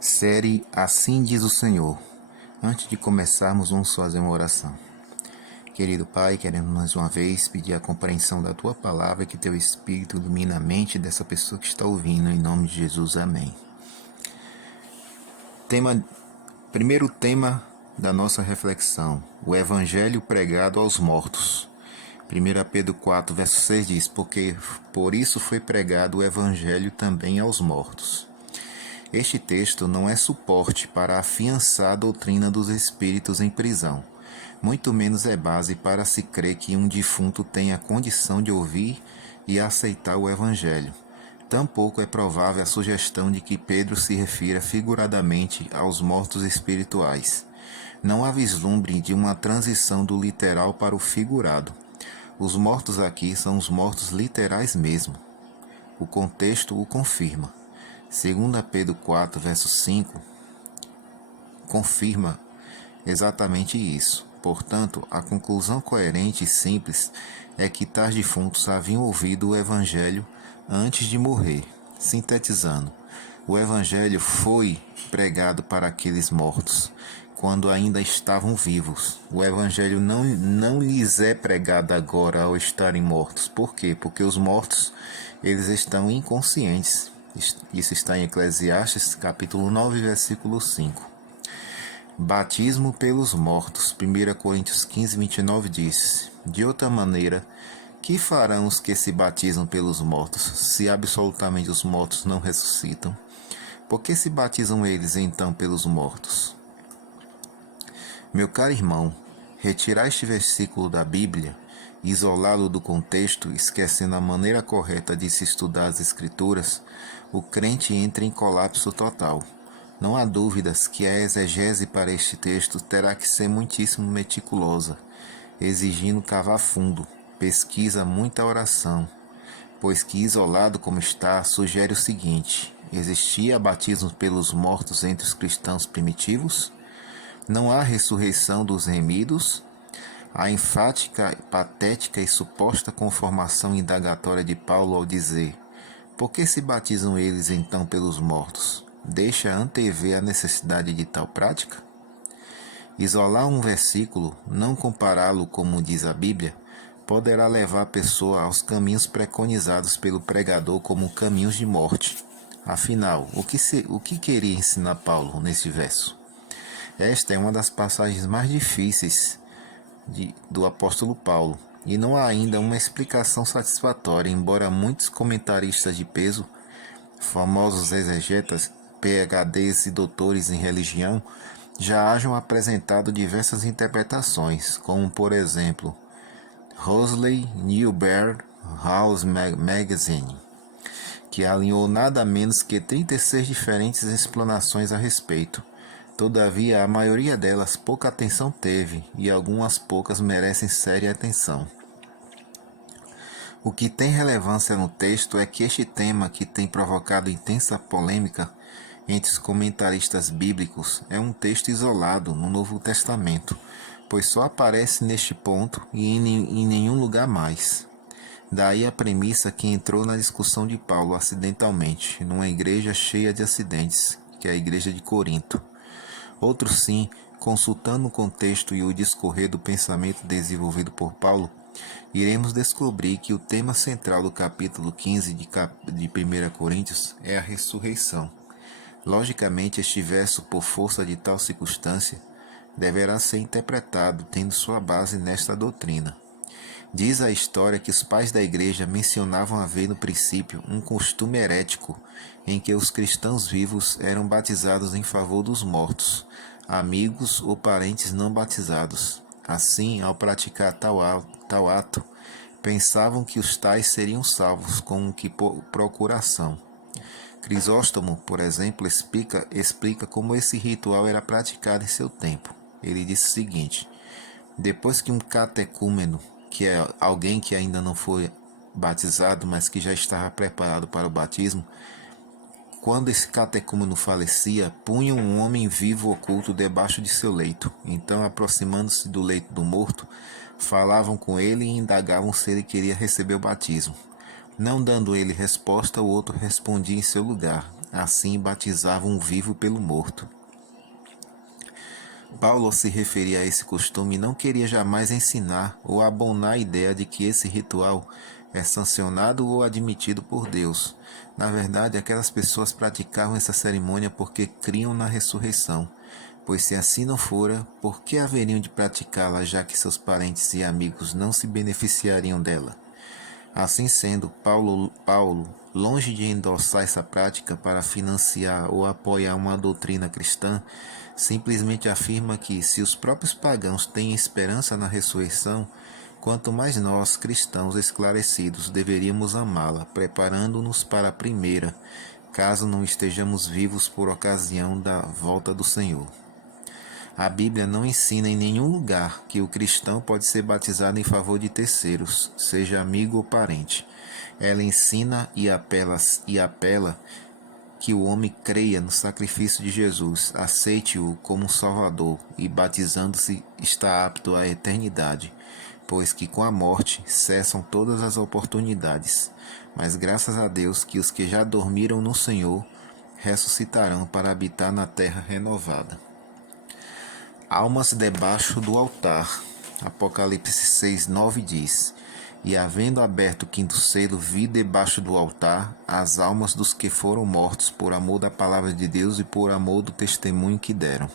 Série Assim Diz o Senhor. Antes de começarmos, vamos fazer uma oração. Querido Pai, queremos mais uma vez pedir a compreensão da Tua Palavra e que Teu Espírito ilumine a mente dessa pessoa que está ouvindo, em nome de Jesus, amém. Primeiro tema da nossa reflexão, o Evangelho pregado aos mortos. 1 Pedro 4, verso 6 diz, porque por isso foi pregado o Evangelho também aos mortos. Este texto não é suporte para afiançar a doutrina dos espíritos em prisão, muito menos é base para se crer que um defunto tenha condição de ouvir e aceitar o Evangelho. Tampouco é provável a sugestão de que Pedro se refira figuradamente aos mortos espirituais. Não há vislumbre de uma transição do literal para o figurado. Os mortos aqui são os mortos literais mesmo. O contexto o confirma. 2 Pedro 4, verso 5, confirma exatamente isso. Portanto, a conclusão coerente e simples é que tais defuntos haviam ouvido o Evangelho antes de morrer. Sintetizando, o Evangelho foi pregado para aqueles mortos, quando ainda estavam vivos. O Evangelho não lhes é pregado agora ao estarem mortos. Por quê? Porque os mortos, eles estão inconscientes. Isso está em Eclesiastes, capítulo 9, versículo 5. Batismo pelos mortos. 1 Coríntios 15, 29 diz, de outra maneira, que farão os que se batizam pelos mortos, se absolutamente os mortos não ressuscitam? Por que se batizam eles então pelos mortos? Meu caro irmão, retirar este versículo da Bíblia, isolá-lo do contexto, esquecendo a maneira correta de se estudar as Escrituras, o crente entra em colapso total. Não há dúvidas que a exegese para este texto terá que ser muitíssimo meticulosa, exigindo cavar fundo, pesquisa, muita oração, pois que isolado como está, sugere o seguinte: existia batismo pelos mortos entre os cristãos primitivos? Não há ressurreição dos remidos? A enfática, patética e suposta conformação indagatória de Paulo ao dizer: por que se batizam eles então pelos mortos? Deixa antever a necessidade de tal prática? Isolar um versículo, não compará-lo como diz a Bíblia, poderá levar a pessoa aos caminhos preconizados pelo pregador como caminhos de morte. Afinal, o que queria ensinar Paulo nesse verso? Esta é uma das passagens mais difíceis do apóstolo Paulo, e não há ainda uma explicação satisfatória, embora muitos comentaristas de peso, famosos exegetas, PhDs e doutores em religião, já hajam apresentado diversas interpretações, como por exemplo, Rosley Newberg House Magazine, que alinhou nada menos que 36 diferentes explanações a respeito. Todavia, a maioria delas pouca atenção teve, e algumas poucas merecem séria atenção. O que tem relevância no texto é que este tema, que tem provocado intensa polêmica entre os comentaristas bíblicos, é um texto isolado no Novo Testamento, pois só aparece neste ponto e em nenhum lugar mais. Daí a premissa que entrou na discussão de Paulo acidentalmente, numa igreja cheia de acidentes, que é a igreja de Corinto. Outro sim, consultando o contexto e o discorrer do pensamento desenvolvido por Paulo, iremos descobrir que o tema central do capítulo 15 de 1 Coríntios é a ressurreição. Logicamente, este verso, por força de tal circunstância, deverá ser interpretado tendo sua base nesta doutrina. Diz a história que os pais da igreja mencionavam haver no princípio um costume herético em que os cristãos vivos eram batizados em favor dos mortos, amigos ou parentes não batizados. Assim, ao praticar tal ato, pensavam que os tais seriam salvos com que procuração. Crisóstomo, por exemplo, explica como esse ritual era praticado em seu tempo. Ele disse o seguinte: depois que um catecúmeno, que é alguém que ainda não foi batizado, mas que já estava preparado para o batismo, quando esse catecúmeno falecia, punha um homem vivo oculto debaixo de seu leito. Então, aproximando-se do leito do morto, falavam com ele e indagavam se ele queria receber o batismo. Não dando ele resposta, o outro respondia em seu lugar: assim batizavam o vivo pelo morto. Paulo, ao se referia a esse costume, não queria jamais ensinar ou abonar a ideia de que esse ritual é sancionado ou admitido por Deus. Na verdade, aquelas pessoas praticavam essa cerimônia porque criam na ressurreição, pois se assim não fora, por que haveriam de praticá-la, já que seus parentes e amigos não se beneficiariam dela? Assim sendo, Paulo, longe de endossar essa prática para financiar ou apoiar uma doutrina cristã, simplesmente afirma que, se os próprios pagãos têm esperança na ressurreição, quanto mais nós, cristãos esclarecidos, deveríamos amá-la, preparando-nos para a primeira, caso não estejamos vivos por ocasião da volta do Senhor. A Bíblia não ensina em nenhum lugar que o cristão pode ser batizado em favor de terceiros, seja amigo ou parente. Ela ensina e apela que o homem creia no sacrifício de Jesus, aceite-o como um Salvador e, batizando-se, está apto à eternidade, pois que com a morte cessam todas as oportunidades. Mas graças a Deus que os que já dormiram no Senhor ressuscitarão para habitar na terra renovada. Almas debaixo do altar. Apocalipse 6:9 diz: E havendo aberto o quinto selo, vi debaixo do altar as almas dos que foram mortos por amor da palavra de Deus e por amor do testemunho que deram.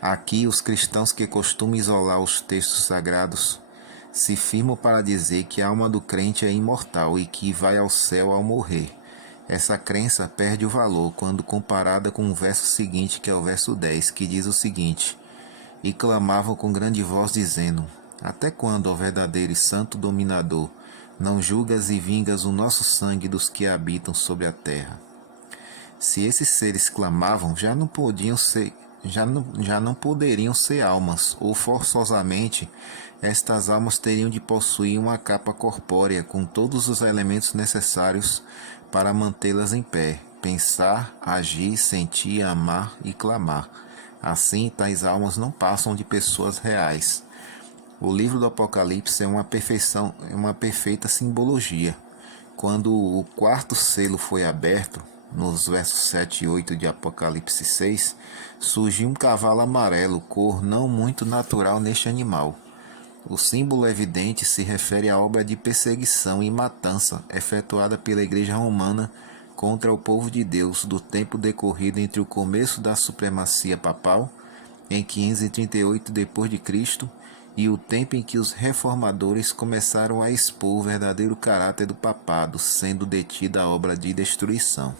Aqui, os cristãos que costumam isolar os textos sagrados se firmam para dizer que a alma do crente é imortal e que vai ao céu ao morrer. Essa crença perde o valor quando comparada com o verso seguinte, que é o verso 10, que diz o seguinte: E clamavam com grande voz, dizendo: Até quando, ó verdadeiro e santo dominador, não julgas e vingas o nosso sangue dos que habitam sobre a terra? Se esses seres clamavam, já não poderiam ser almas, ou forçosamente estas almas teriam de possuir uma capa corpórea com todos os elementos necessários para mantê-las em pé, pensar, agir, sentir, amar e clamar. Assim, tais almas não passam de pessoas reais. O livro do Apocalipse é uma perfeita simbologia. Quando o quarto selo foi aberto, nos versos 7 e 8 de Apocalipse 6, surgiu um cavalo amarelo, cor não muito natural neste animal. O símbolo evidente se refere à obra de perseguição e matança efetuada pela Igreja Romana contra o povo de Deus do tempo decorrido entre o começo da supremacia papal, em 538 d.C., e o tempo em que os reformadores começaram a expor o verdadeiro caráter do papado, sendo detida a obra de destruição.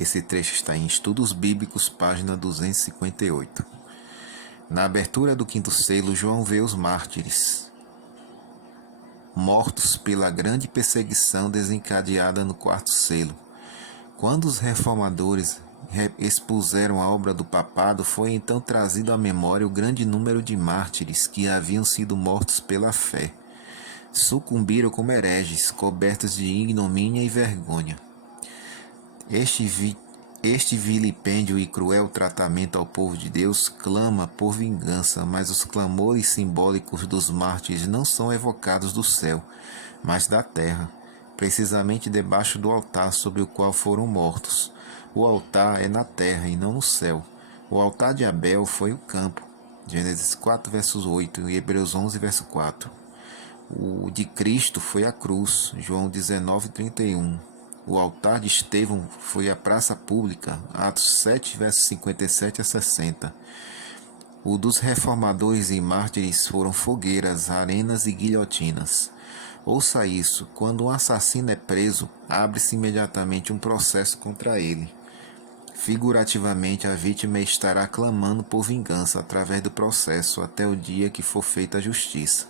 Esse trecho está em Estudos Bíblicos, página 258. Na abertura do quinto selo, João vê os mártires, mortos pela grande perseguição desencadeada no quarto selo. Quando os reformadores expuseram a obra do papado, foi então trazido à memória o grande número de mártires que haviam sido mortos pela fé. Sucumbiram como hereges, cobertos de ignomínia e vergonha. Este vilipêndio e cruel tratamento ao povo de Deus clama por vingança, mas os clamores simbólicos dos mártires não são evocados do céu, mas da terra, precisamente debaixo do altar sobre o qual foram mortos. O altar é na terra e não no céu. O altar de Abel foi o campo. Gênesis 4, versos 8 e Hebreus 11, verso 4. O de Cristo foi a cruz. João 19, 31. O altar de Estevão foi a praça pública. Atos 7, versos 57 a 60. O dos reformadores e mártires foram fogueiras, arenas e guilhotinas. Ouça isso: quando um assassino é preso, abre-se imediatamente um processo contra ele. Figurativamente, a vítima estará clamando por vingança através do processo até o dia que for feita a justiça.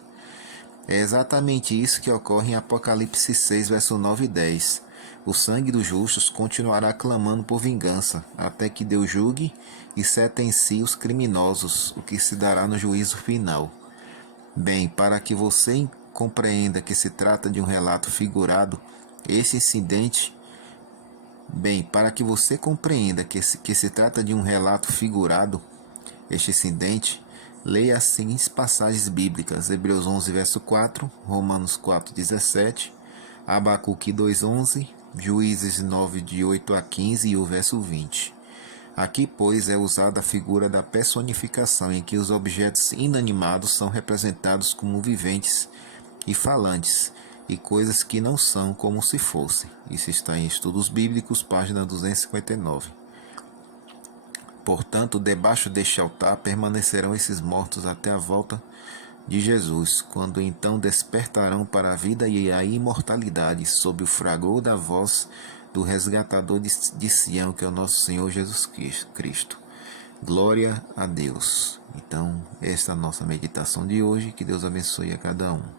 É exatamente isso que ocorre em Apocalipse 6, verso 9 e 10. O sangue dos justos continuará clamando por vingança, até que Deus julgue e sentencie os criminosos, o que se dará no juízo final. Bem, para que você compreenda que se trata de um relato figurado, este incidente leia as seguintes passagens bíblicas: Hebreus 11, verso 4, Romanos 4, 17, Abacuque 2, 11, Juízes 9, de 8 a 15 e o verso 20. Aqui, pois, é usada a figura da personificação, em que os objetos inanimados são representados como viventes e falantes, e coisas que não são como se fossem. Isso está em Estudos Bíblicos, página 259. Portanto, debaixo deste altar permanecerão esses mortos até a volta de Jesus, quando então despertarão para a vida e a imortalidade, sob o fragor da voz do resgatador de Sião, que é o nosso Senhor Jesus Cristo. Glória a Deus. Então, esta é a nossa meditação de hoje. Que Deus abençoe a cada um.